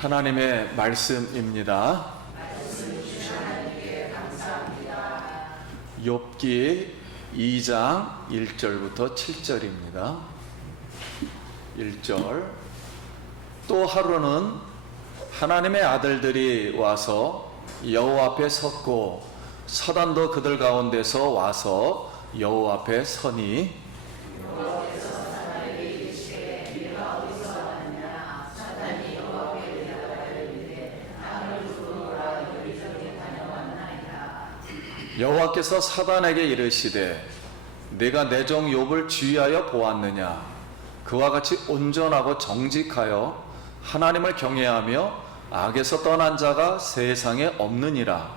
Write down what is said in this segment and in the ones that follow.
하나님의 말씀입니다. 욥기 2장 1절부터 7절입니다. 1절. 또 하루는 하나님의 아들들이 와서 여호와 앞에 섰고 사단도 그들 가운데서 와서 여호와 앞에 서니 여호와께서 사단에게 이르시되 내가 내 종 욥을 주의하여 보았느냐. 그와 같이 온전하고 정직하여 하나님을 경외하며 악에서 떠난 자가 세상에 없느니라.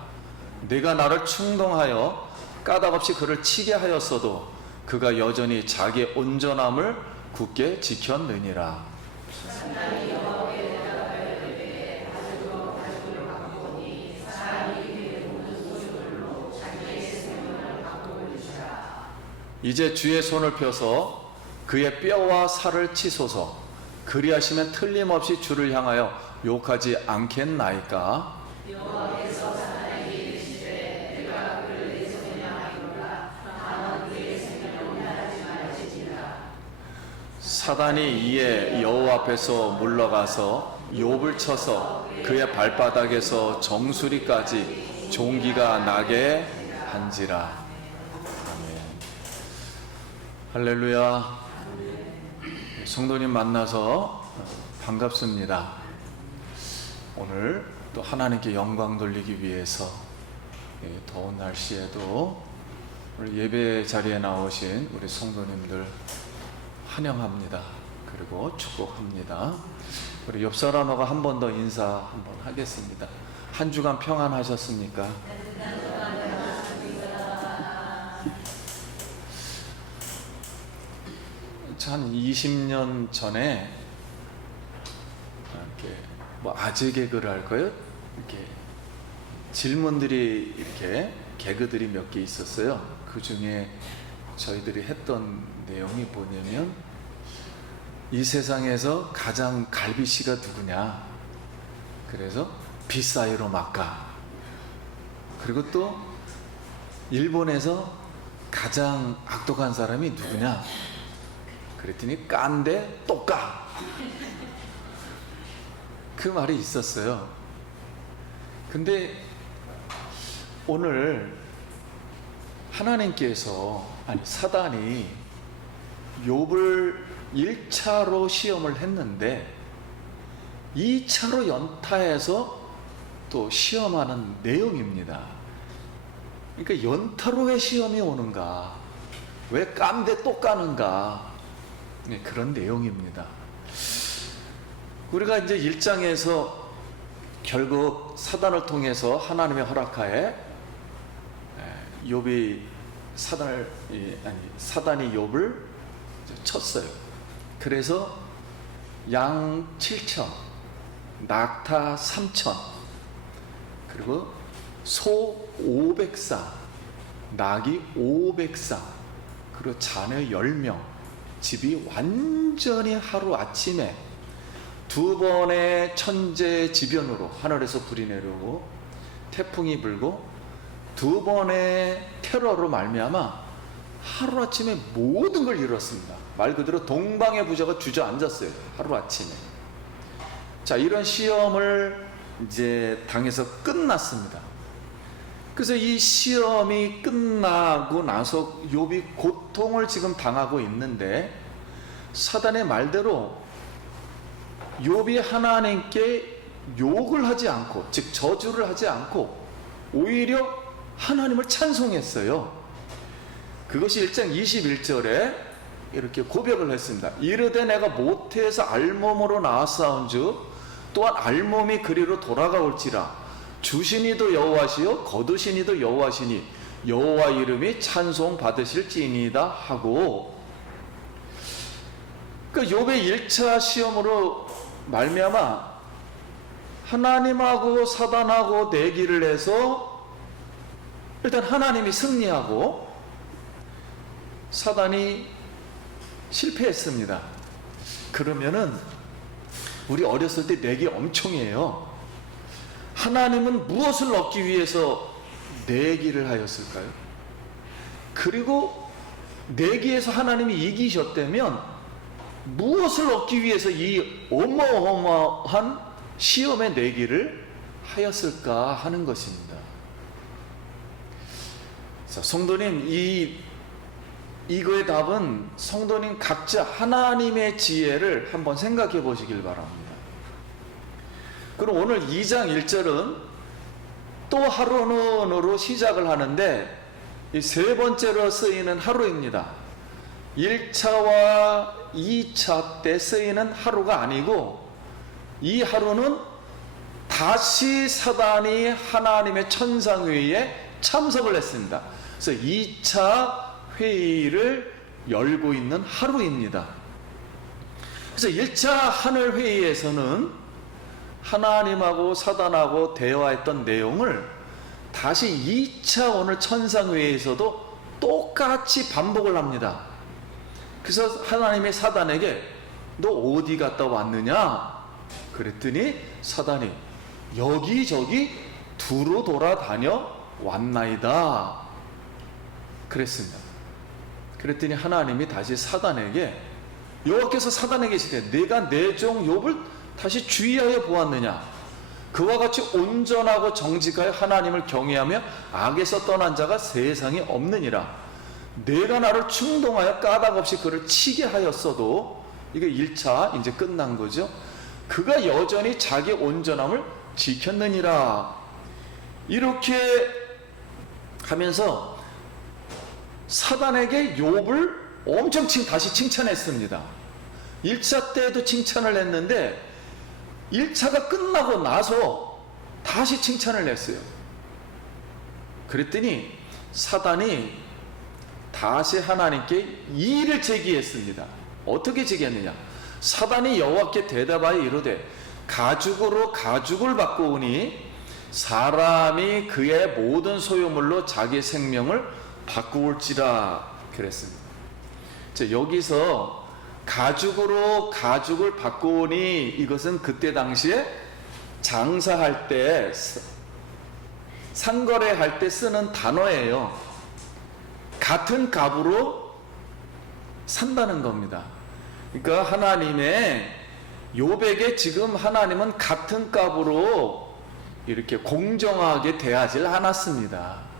내가 나를 충동하여 까닭없이 그를 치게 하였어도 그가 여전히 자기의 온전함을 굳게 지켰느니라. 이제 주의 손을 펴서 그의 뼈와 살을 치소서. 그리하시면 틀림없이 주를 향하여 욕하지 않겠나이까. 여호와께서 사단에게 이르시되 내가 그를 내 손에 향하리로라. 다만 그의 생명을 해하지 말지니라. 사단이 이에 여호와 앞에서 물러가서 욥을 쳐서 그의 발바닥에서 정수리까지 종기가 나게 한지라. 할렐루야. 성도님 만나서 반갑습니다. 오늘 또 하나님께 영광 돌리기 위해서 더운 날씨에도 오늘 예배 자리에 나오신 우리 성도님들 환영합니다. 그리고 축복합니다. 우리 옆 사람하고 한 번 더 인사 한번 하겠습니다. 한 주간 평안하셨습니까? 한 20년 전에 이렇게 뭐 아재 개그를 할까요? 이렇게 질문들이 이렇게 개그들이 몇 개 있었어요. 그 중에 저희들이 했던 내용이 뭐냐면 이 세상에서 가장 갈비씨가 누구냐? 그래서 비싸이로 막가. 그리고 또 일본에서 가장 악독한 사람이 누구냐? 그랬더니 깐데 또 까. 그 말이 있었어요. 근데 오늘 하나님께서 사단이 욥을 1차로 시험을 했는데 2차로 연타해서 또 시험하는 내용입니다. 그러니까 연타로 왜 시험이 오는가? 왜 깐데 또 까는가? 네, 그런 내용입니다. 우리가 이제 1장에서 결국 사단을 통해서 하나님의 허락하에 사단이 욥을 쳤어요. 그래서 양 7천, 낙타 3천, 그리고 소 500쌍, 낙이 500쌍, 그리고 자녀 10명, 집이 완전히 하루아침에 두 번의 천재지변으로 하늘에서 불이 내려오고 태풍이 불고 두 번의 테러로 말미암아 하루아침에 모든 걸 잃었습니다. 말 그대로 동방의 부자가 주저앉았어요. 하루아침에. 자, 이런 시험을 이제 당해서 끝났습니다. 그래서 이 시험이 끝나고 나서 욥이 고통을 지금 당하고 있는데 사단의 말대로 욥이 하나님께 욕을 하지 않고, 즉 저주를 하지 않고 오히려 하나님을 찬송했어요. 그것이 1장 21절에 이렇게 고백을 했습니다. 이르되 내가 모태에서 알몸으로 나왔사온즉 또한 알몸이 그리로 돌아가올지라. 주시니도 여호와시요 거두시니도 여호와시니 여호와 이름이 찬송 받으실지니이다 하고, 그 욥의 1차 시험으로 말미암아 하나님하고 사단하고 내기를 해서 일단 하나님이 승리하고 사단이 실패했습니다. 그러면은 우리 어렸을 때 내기 엄청 해요. 하나님은 무엇을 얻기 위해서 내기를 하였을까요? 그리고 내기에서 하나님이 이기셨다면 무엇을 얻기 위해서 이 어마어마한 시험의 내기를 하였을까 하는 것입니다. 자, 성도님, 이거의 답은 성도님 각자 하나님의 지혜를 한번 생각해 보시길 바랍니다. 그럼 오늘 2장 1절은 또 하루는으로 시작을 하는데 이 세 번째로 쓰이는 하루입니다. 1차와 2차 때 쓰이는 하루가 아니고 이 하루는 다시 사단이 하나님의 천상회의에 참석을 했습니다. 그래서 2차 회의를 열고 있는 하루입니다. 그래서 1차 하늘 회의에서는 하나님하고 사단하고 대화했던 내용을 다시 2차 오늘 천상회의에서도 똑같이 반복을 합니다. 그래서 하나님이 사단에게 너 어디 갔다 왔느냐? 그랬더니 사단이 여기저기 두루 돌아다녀 왔나이다 그랬습니다. 그랬더니 하나님이 다시 사단에게, 여호와께서 사단에게 이르시되 내가 내 종 욥을 다시 주의하여 보았느냐? 그와 같이 온전하고 정직하여 하나님을 경외하며 악에서 떠난 자가 세상에 없느니라. 내가 나를 충동하여 까닭없이 그를 치게 하였어도, 이게 1차 이제 끝난 거죠. 그가 여전히 자기 온전함을 지켰느니라. 이렇게 하면서 사단에게 욥을 엄청 다시 칭찬했습니다. 1차 때도 칭찬을 했는데 1차가 끝나고 나서 다시 칭찬을 했어요. 그랬더니 사단이 다시 하나님께 이의를 제기했습니다. 어떻게 제기했느냐? 사단이 여호와께 대답하여 이르되 가죽으로 가죽을 바꾸오니 사람이 그의 모든 소유물로 자기 생명을 바꾸올지라 그랬습니다. 자, 여기서 가죽으로 가죽을 바꾸오니 이것은 그때 당시에 장사할 때, 상거래할 때 쓰는 단어예요. 같은 값으로 산다는 겁니다. 그러니까 하나님의 욥에게 지금 하나님은 같은 값으로 이렇게 공정하게 대하지 않았습니다.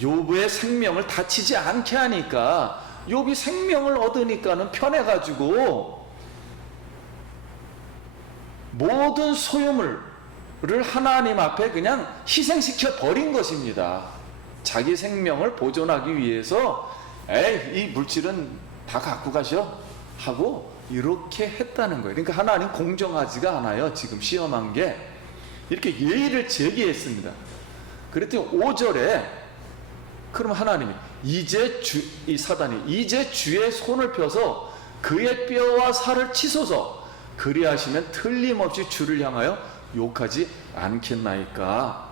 욥의 생명을 다치지 않게 하니까, 욥이 생명을 얻으니까는 편해가지고 모든 소유물을 하나님 앞에 그냥 희생시켜 버린 것입니다. 자기 생명을 보존하기 위해서 이 물질은 다 갖고 가셔 하고 이렇게 했다는 거예요. 그러니까 하나님 공정하지가 않아요. 지금 시험한 게. 이렇게 예의를 제기했습니다. 그랬더니 5절에 그럼 하나님이 이 사단이 이제 주의 손을 펴서 그의 뼈와 살을 치소서, 그리하시면 틀림없이 주를 향하여 욕하지 않겠나이까.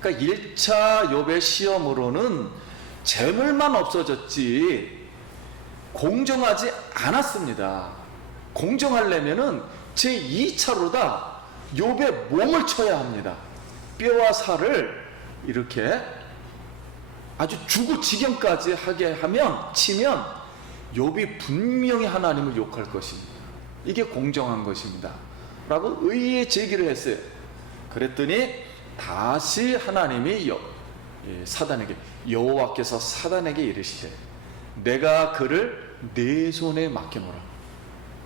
그러니까 1차 욥의 시험으로는 재물만 없어졌지 공정하지 않았습니다. 공정하려면은 제 2차로다 욥의 몸을 쳐야 합니다. 뼈와 살을 이렇게 아주 죽을 지경까지 하게 치면 욥이 분명히 하나님을 욕할 것입니다. 이게 공정한 것입니다 라고 의의 제기를 했어요. 그랬더니 다시 하나님이 사단에게, 여호와께서 사단에게 이르시되 내가 그를 내 손에 맡겨놓으라.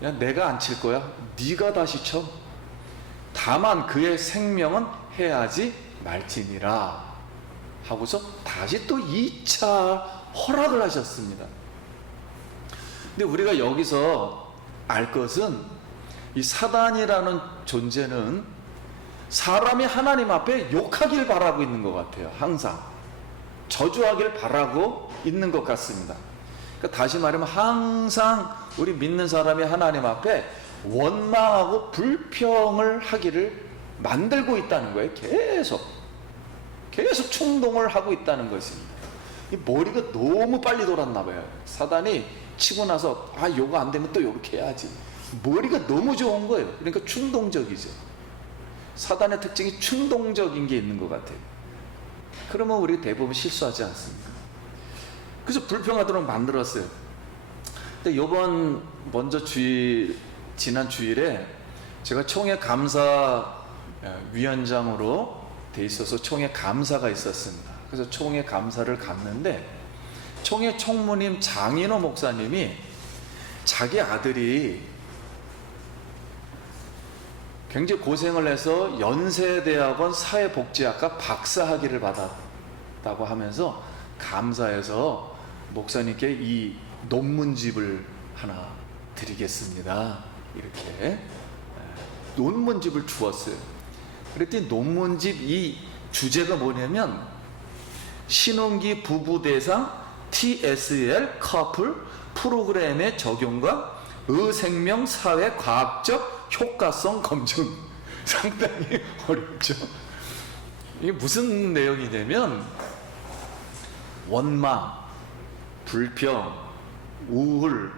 야, 내가 안 칠 거야. 네가 다시 쳐. 다만 그의 생명은 해하지 말지니라 하고서 다시 또 2차 허락을 하셨습니다. 근데 우리가 여기서 알 것은 이 사단이라는 존재는 사람이 하나님 앞에 욕하길 바라고 있는 것 같아요. 항상 저주하길 바라고 있는 것 같습니다. 그러니까 다시 말하면 항상 우리 믿는 사람이 하나님 앞에 원망하고 불평을 하기를 만들고 있다는 거예요. 계속 충동을 하고 있다는 것입니다. 이 머리가 너무 빨리 돌았나 봐요. 사단이 치고 나서 요거 안 되면 또 요렇게 해야지. 머리가 너무 좋은 거예요. 그러니까 충동적이죠. 사단의 특징이 충동적인 게 있는 것 같아요. 그러면 우리 대부분 실수하지 않습니까? 그래서 불평하도록 만들었어요. 근데 먼저 지난 주일에 제가 총회 감사 위원장으로 돼 있어서 총회 감사가 있었습니다. 그래서 총회 감사를 갔는데 총회 총무님 장인호 목사님이 자기 아들이 굉장히 고생을 해서 연세대학원 사회복지학과 박사학위를 받았다고 하면서 감사해서 목사님께 이 논문집을 하나 드리겠습니다. 이렇게 논문집을 주었어요. 그랬더니 논문집 이 주제가 뭐냐면 신혼기 부부 대상 TSL 커플 프로그램의 적용과 의생명 사회 과학적 효과성 검증. 상당히 어렵죠. 이게 무슨 내용이냐면 원망, 불평, 우울,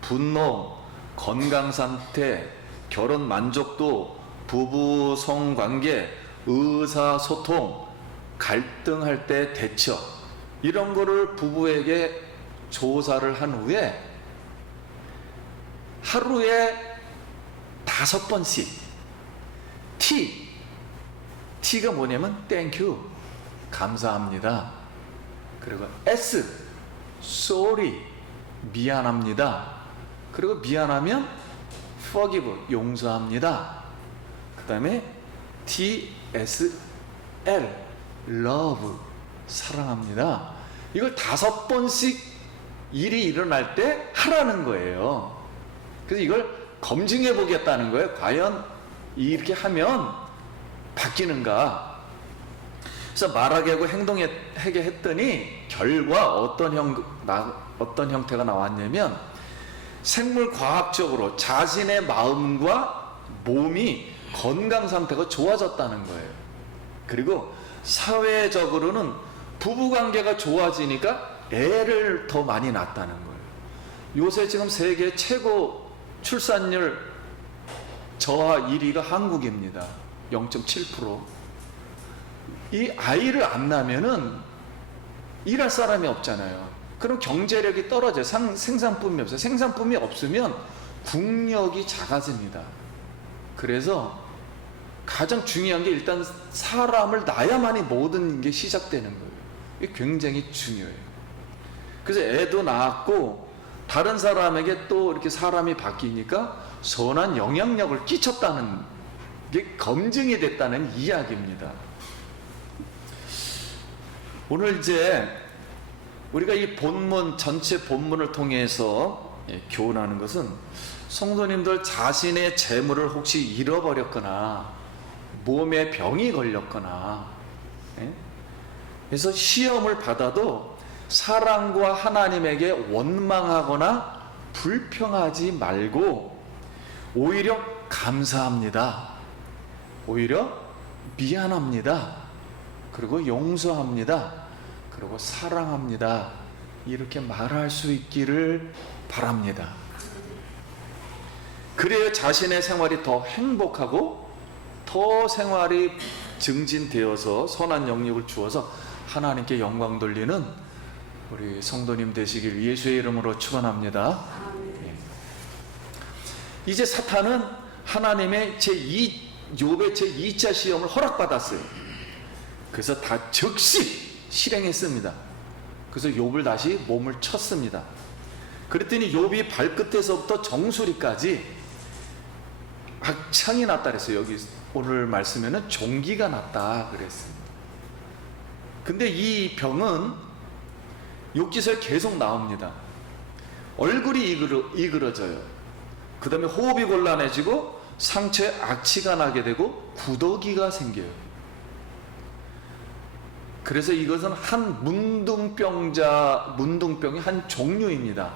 분노, 건강상태, 결혼 만족도, 부부 성관계, 의사소통, 갈등할 때 대처, 이런 거를 부부에게 조사를 한 후에 하루에 5번씩 T가 뭐냐면 땡큐, 감사합니다. 그리고 S, sorry, 미안합니다. 그리고 미안하면 forgive, 용서합니다. 그 다음에 TSL, love, 사랑합니다. 이걸 5번씩 일이 일어날 때 하라는 거예요. 그래서 이걸 검증해 보겠다는 거예요. 과연 이렇게 하면 바뀌는가. 그래서 말하게 하고 행동하게 했더니 결과 어떤 형태가 나왔냐면 생물과학적으로 자신의 마음과 몸이 건강 상태가 좋아졌다는 거예요. 그리고 사회적으로는 부부관계가 좋아지니까 애를 더 많이 낳았다는 거예요. 요새 지금 세계 최고 출산율 저하 1위가 한국입니다. 0.7%. 이 아이를 안 낳으면은 일할 사람이 없잖아요. 그럼 경제력이 떨어져요. 생산품이 없어요. 생산품이 없으면 국력이 작아집니다. 그래서 가장 중요한 게 일단 사람을 낳아야만이 모든 게 시작되는 거예요. 이게 굉장히 중요해요. 그래서 애도 낳았고 다른 사람에게 또 이렇게 사람이 바뀌니까 선한 영향력을 끼쳤다는 게 검증이 됐다는 이야기입니다. 오늘 이제 우리가 이 본문, 전체 본문을 통해서 교훈하는 것은 성도님들 자신의 재물을 혹시 잃어버렸거나 몸에 병이 걸렸거나 그래서 시험을 받아도 사랑과 하나님에게 원망하거나 불평하지 말고 오히려 감사합니다. 오히려 미안합니다. 그리고 용서합니다. 그리고 사랑합니다. 이렇게 말할 수 있기를 바랍니다. 그래야 자신의 생활이 더 행복하고 더 생활이 증진되어서 선한 영역을 주어서 하나님께 영광 돌리는 우리 성도님 되시길 예수의 이름으로 축원합니다. 이제 사탄은 하나님의 욥의 제2차 시험을 허락받았어요. 그래서 다 즉시 실행했습니다. 그래서 욥을 다시 몸을 쳤습니다. 그랬더니 욥이 발끝에서부터 정수리까지 악창이 났다 그랬어요. 여기 오늘 말씀에는 종기가 났다 그랬습니다. 근데 이 병은 욥기서에 계속 나옵니다. 얼굴이 이그러져요. 그 다음에 호흡이 곤란해지고 상처에 악취가 나게 되고 구더기가 생겨요. 그래서 이것은 한 문둥병의 한 종류입니다.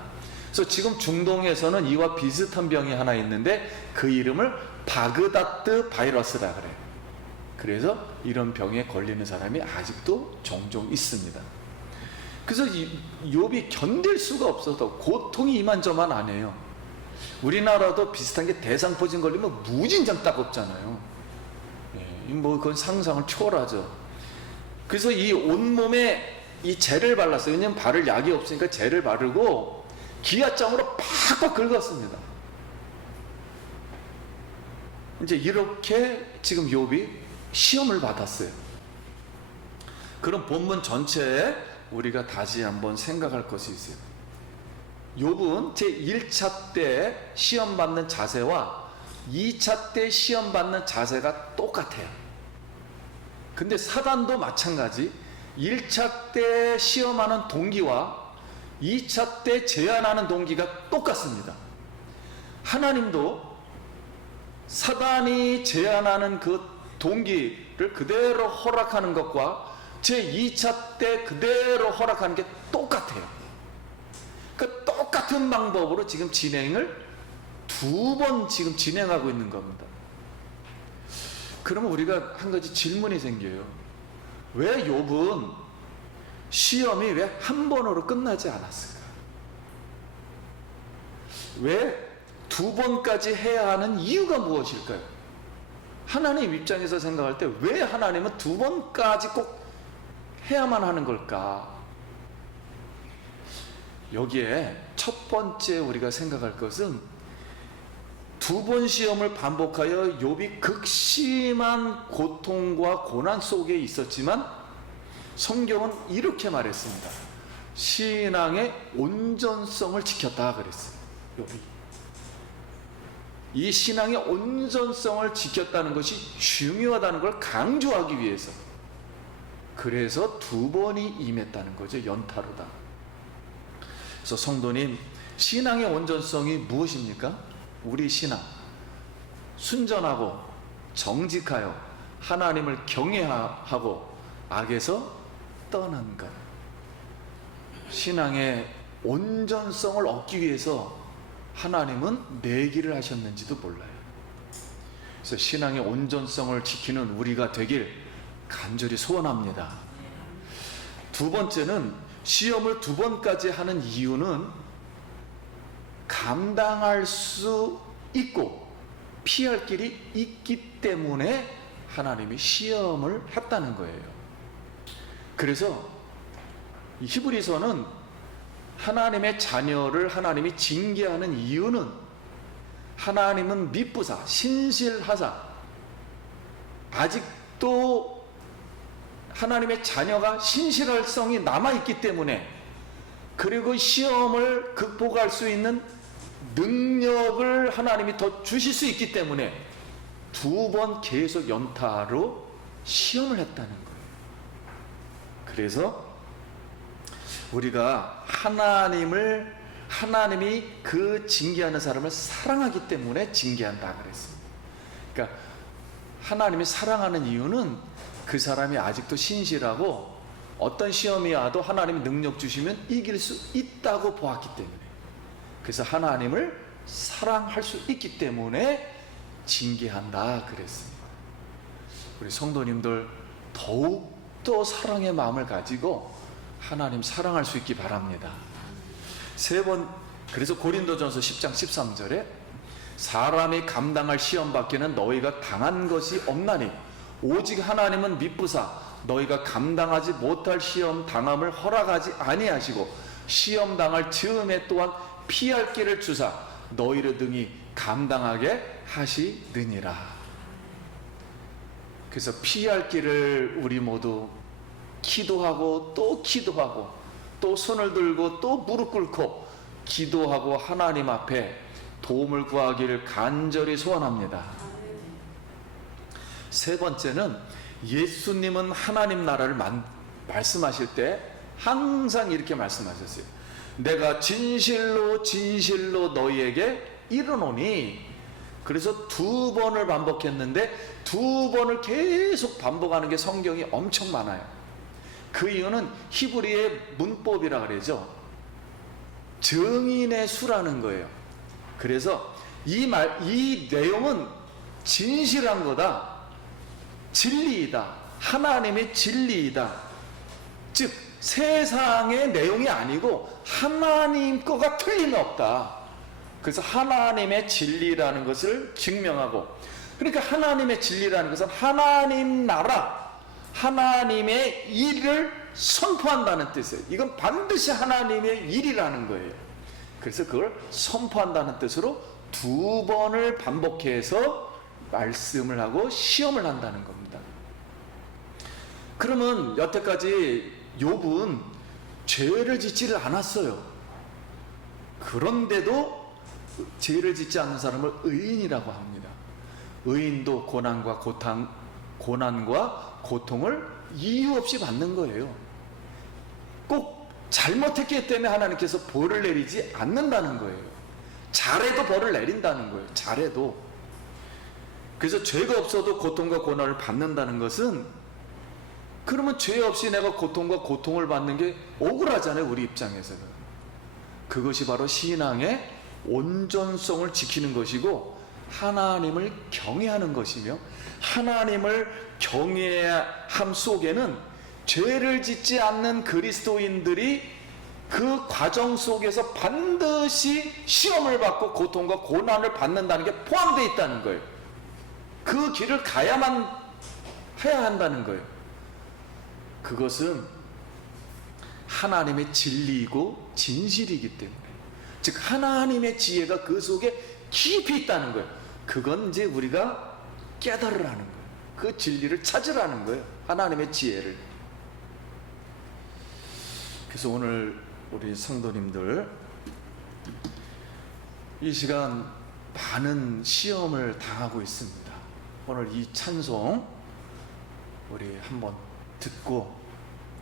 그래서 지금 중동에서는 이와 비슷한 병이 하나 있는데 그 이름을 바그다드 바이러스라 그래요. 그래서 이런 병에 걸리는 사람이 아직도 종종 있습니다. 그래서 욥이 견딜 수가 없어서 고통이 이만저만 안 해요. 우리나라도 비슷한 게 대상포진 걸리면 무진장 따갑잖아요. 뭐 그건 상상을 초월하죠. 그래서 이 온몸에 이 젤을 발랐어요. 왜냐면 바를 약이 없으니까 젤을 바르고 기아장으로 팍팍 긁었습니다. 이제 이렇게 지금 욥이 시험을 받았어요. 그럼 본문 전체에 우리가 다시 한번 생각할 것이 있어요. 욥은 제1차 때 시험 받는 자세와 2차 때 시험 받는 자세가 똑같아요. 근데 사단도 마찬가지. 1차 때 시험하는 동기와 2차 때 제안하는 동기가 똑같습니다. 하나님도 사단이 제안하는 그 동기를 그대로 허락하는 것과 제2차 때 그대로 허락하는 게 똑같아요. 그 똑같은 방법으로 지금 진행을 2번 지금 진행하고 있는 겁니다. 그러면 우리가 한 가지 질문이 생겨요. 왜 욥은 시험이 왜 한 번으로 끝나지 않았을까? 왜 2번까지 해야 하는 이유가 무엇일까요? 하나님 입장에서 생각할 때 왜 하나님은 2번까지 꼭 해야만 하는 걸까? 여기에 첫 번째 우리가 생각할 것은 2번 시험을 반복하여 욥이 극심한 고통과 고난 속에 있었지만 성경은 이렇게 말했습니다. 신앙의 온전성을 지켰다 그랬어요. 욥이. 이 신앙의 온전성을 지켰다는 것이 중요하다는 걸 강조하기 위해서, 그래서 2번이 임했다는 거죠. 연타로다. 그래서 성도님, 신앙의 온전성이 무엇입니까? 우리 신앙, 순전하고 정직하여 하나님을 경외하고 악에서 떠난 것. 신앙의 온전성을 얻기 위해서 하나님은 내기를 하셨는지도 몰라요. 그래서 신앙의 온전성을 지키는 우리가 되길 간절히 소원합니다. 2번째는 시험을 2번까지 하는 이유는 감당할 수 있고 피할 길이 있기 때문에 하나님이 시험을 했다는 거예요. 그래서 이 히브리서는 하나님의 자녀를 하나님이 징계하는 이유는 하나님은 미쁘사 신실하사 아직도 하나님의 자녀가 신실할 성이 남아있기 때문에, 그리고 시험을 극복할 수 있는 능력을 하나님이 더 주실 수 있기 때문에 2번 계속 연타로 시험을 했다는 거예요. 그래서 우리가 하나님이 그 징계하는 사람을 사랑하기 때문에 징계한다 그랬습니다. 그러니까 하나님이 사랑하는 이유는 그 사람이 아직도 신실하고 어떤 시험이 와도 하나님이 능력 주시면 이길 수 있다고 보았기 때문에, 그래서 하나님을 사랑할 수 있기 때문에 징계한다 그랬습니다. 우리 성도님들 더욱더 사랑의 마음을 가지고 하나님 사랑할 수 있기 바랍니다. 그래서 고린도전서 10장 13절에 사람이 감당할 시험 받기는 너희가 당한 것이 없나니 오직 하나님은 미쁘사 너희가 감당하지 못할 시험 당함을 허락하지 아니하시고 시험 당할 즈음에 또한 피할 길을 주사 너희를 등이 감당하게 하시느니라. 그래서 피할 길을 우리 모두 기도하고 또 기도하고 또 손을 들고 또 무릎 꿇고 기도하고 하나님 앞에 도움을 구하기를 간절히 소원합니다. 세 번째는 예수님은 하나님 나라를 말씀하실 때 항상 이렇게 말씀하셨어요. 내가 진실로 진실로 너희에게 이르노니. 그래서 2번을 반복했는데 2번을 계속 반복하는 게 성경이 엄청 많아요. 그 이유는 히브리의 문법이라 그러죠. 증인의 수라는 거예요. 그래서 이 내용은 진실한 거다, 진리이다, 하나님의 진리이다. 즉 세상의 내용이 아니고 하나님 거가 틀림없다. 그래서 하나님의 진리라는 것을 증명하고, 그러니까 하나님의 진리라는 것은 하나님 나라, 하나님의 일을 선포한다는 뜻이에요. 이건 반드시 하나님의 일이라는 거예요. 그래서 그걸 선포한다는 뜻으로 2번을 반복해서 말씀을 하고 시험을 한다는 겁니다. 그러면 여태까지 욥은 죄를 짓지를 않았어요. 그런데도 죄를 짓지 않는 사람을 의인이라고 합니다. 의인도 고난과 고통을 이유 없이 받는 거예요. 꼭 잘못했기 때문에 하나님께서 벌을 내리지 않는다는 거예요. 잘해도 벌을 내린다는 거예요. 잘해도. 그래서 죄가 없어도 고통과 고난을 받는다는 것은, 그러면 죄 없이 내가 고통과 고통을 받는 게 억울하잖아요, 우리 입장에서는. 그것이 바로 신앙의 온전성을 지키는 것이고 하나님을 경외하는 것이며, 하나님을 경외함 속에는 죄를 짓지 않는 그리스도인들이 그 과정 속에서 반드시 시험을 받고 고통과 고난을 받는다는 게 포함되어 있다는 거예요. 그 길을 가야만 해야 한다는 거예요. 그것은 하나님의 진리이고 진실이기 때문에, 즉 하나님의 지혜가 그 속에 깊이 있다는 거예요. 그건 이제 우리가 깨달으라는 거예요. 그 진리를 찾으라는 거예요. 하나님의 지혜를. 그래서 오늘 우리 성도님들 이 시간 많은 시험을 당하고 있습니다. 오늘 이 찬송 우리 한번 듣고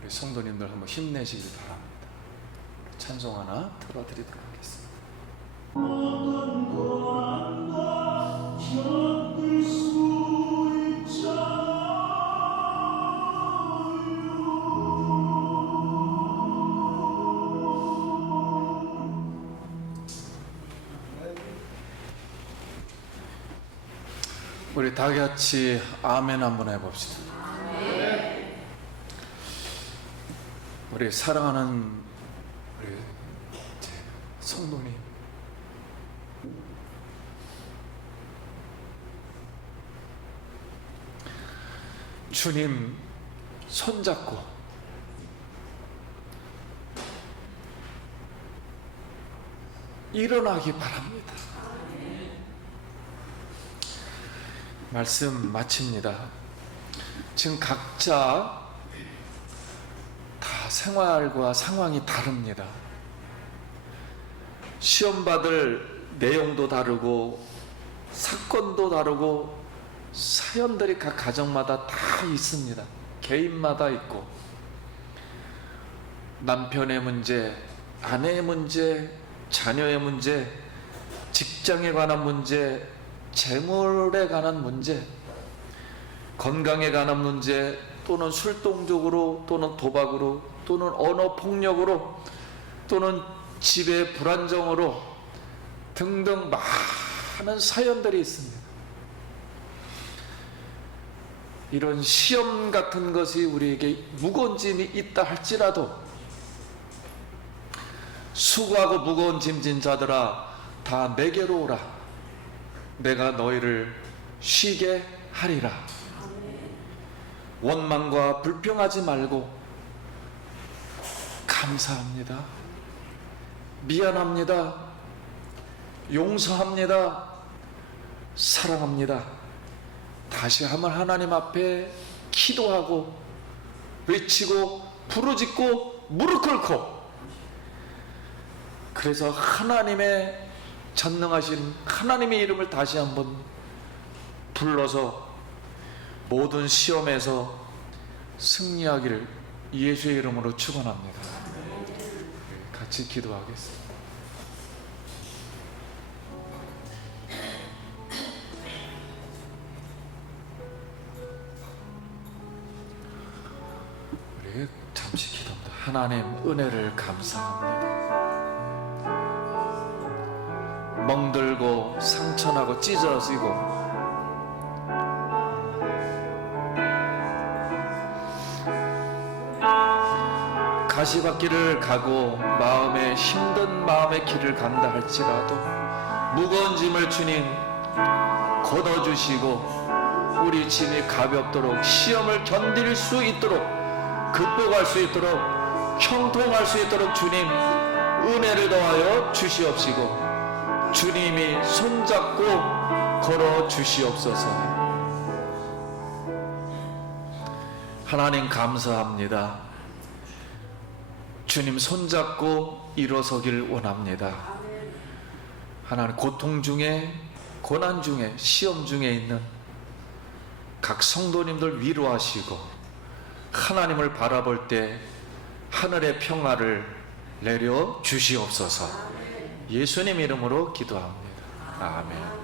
우리 성도님들 한번 힘내시길 바랍니다. 찬송 하나 틀어드리도록 하겠습니다. 겪을 수 있잖아요. 우리 다 같이 아멘 한번 해봅시다. 우리 사랑하는 우리 성도님, 주님 손잡고 일어나기 바랍니다. 말씀 마칩니다. 지금 각자 다 생활과 상황이 다릅니다. 시험 받을 내용도 다르고 사건도 다르고 사연들이 각 가정마다 다 있습니다. 개인마다 있고, 남편의 문제, 아내의 문제, 자녀의 문제, 직장에 관한 문제, 재물에 관한 문제, 건강에 관한 문제, 또는 술동적으로, 또는 도박으로, 또는 언어폭력으로, 또는 집의 불안정으로 등등 많은 사연들이 있습니다. 이런 시험 같은 것이 우리에게 무거운 짐이 있다 할지라도, 수고하고 무거운 짐진 자들아 다 내게로 오라. 내가 너희를 쉬게 하리라. 원망과 불평하지 말고 감사합니다, 미안합니다, 용서합니다, 사랑합니다, 다시 한번 하나님 앞에 기도하고 외치고 부르짖고 무릎 꿇고, 그래서 하나님의 전능하신 하나님의 이름을 다시 한번 불러서 모든 시험에서 승리하기를 예수의 이름으로 축원합니다. 같이 기도하겠습니다. 우리 잠시 기도합니다. 하나님 은혜를 감사합니다. 멍들고 상처나고 찢어지고 가시밭길을 가고 마음에 힘든 마음의 길을 간다 할지라도 무거운 짐을 주님 걷어주시고 우리 짐이 가볍도록 시험을 견딜 수 있도록 극복할 수 있도록 형통할 수 있도록 주님 은혜를 더하여 주시옵시고 주님이 손잡고 걸어 주시옵소서. 하나님 감사합니다. 주님 손잡고 일어서길 원합니다. 하나님 고통 중에 고난 중에 시험 중에 있는 각 성도님들 위로하시고 하나님을 바라볼 때 하늘의 평화를 내려 주시옵소서. 예수님 이름으로 기도합니다. 아멘.